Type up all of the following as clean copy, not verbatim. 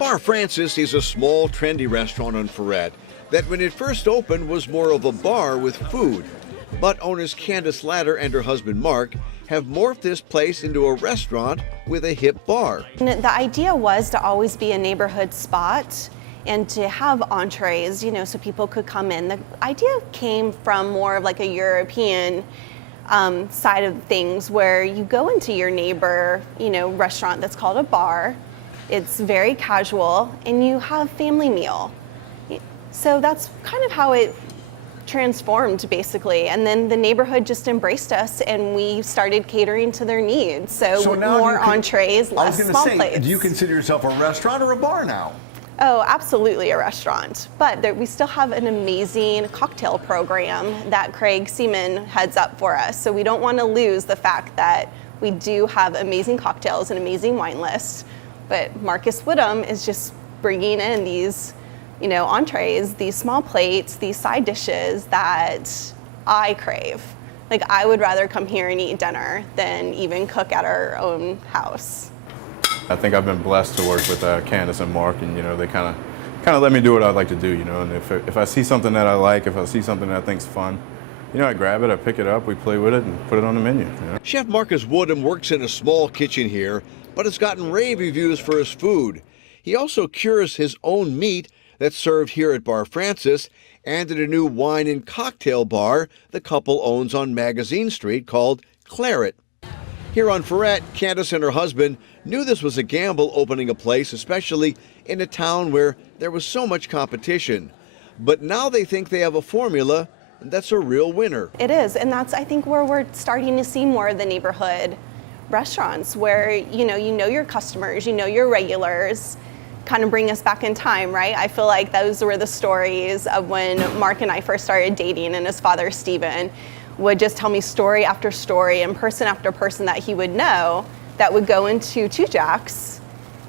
Bar Francis is a small, trendy restaurant on Freret that when it first opened was more of a bar with food. But owners Candace Latter and her husband Mark have morphed this place into a restaurant with a hip bar. And the idea was to always be a neighborhood spot and to have entrees, so people could come in. The idea came from more of like a European side of things where you go into your neighbor, restaurant that's called a bar. It's very casual and you have family meal. So that's kind of how it transformed basically. And then the neighborhood just embraced us and we started catering to their needs. So more entrees, less small plates. Do you consider yourself a restaurant or a bar now? Oh, absolutely a restaurant. But we still have an amazing cocktail program that Craig Seaman heads up for us. So we don't want to lose the fact that we do have amazing cocktails and amazing wine lists. But Marcus Woodham is just bringing in these, entrees, these small plates, these side dishes that I crave. Like I would rather come here and eat dinner than even cook at our own house. I think I've been blessed to work with Candace and Mark, and they kind of let me do what I like to do, And if I see something that I like, if I see something that I think's fun, I grab it, I pick it up, we play with it, and put it on the menu. Chef Marcus Woodham works in a small kitchen here, but has gotten rave reviews for his food. He also cures his own meat that's served here at Bar Francis and at a new wine and cocktail bar the couple owns on Magazine Street called Claret. Here on Freret, Candace and her husband knew this was a gamble opening a place, especially in a town where there was so much competition. But now they think they have a formula that's a real winner. It is, and that's, I think, where we're starting to see more of the neighborhood restaurants where, you know your customers, your regulars, kind of bring us back in time, right? I feel like those were the stories of when Mark and I first started dating, and his father, Stephen, would just tell me story after story and person after person that he would know that would go into Two Jacks.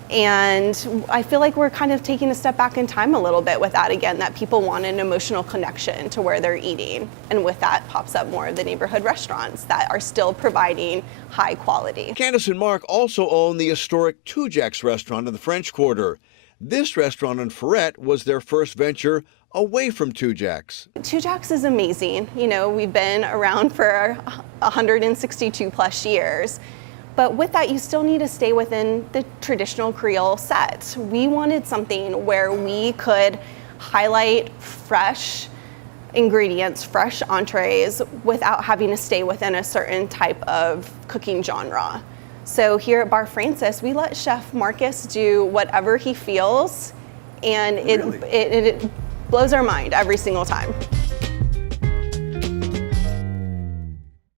And I feel like we're kind of taking a step back in time a little bit with that again, that people want an emotional connection to where they're eating. And with that pops up more of the neighborhood restaurants that are still providing high quality. Candace and Mark also own the historic Two Jacks restaurant in the French Quarter. This restaurant in Freret was their first venture away from Two Jacks. Two Jacks is amazing. We've been around for 162 plus years. But with that, you still need to stay within the traditional Creole set. We wanted something where we could highlight fresh ingredients, fresh entrees, without having to stay within a certain type of cooking genre. So here at Bar Francis, we let Chef Marcus do whatever he feels, and it blows our mind every single time.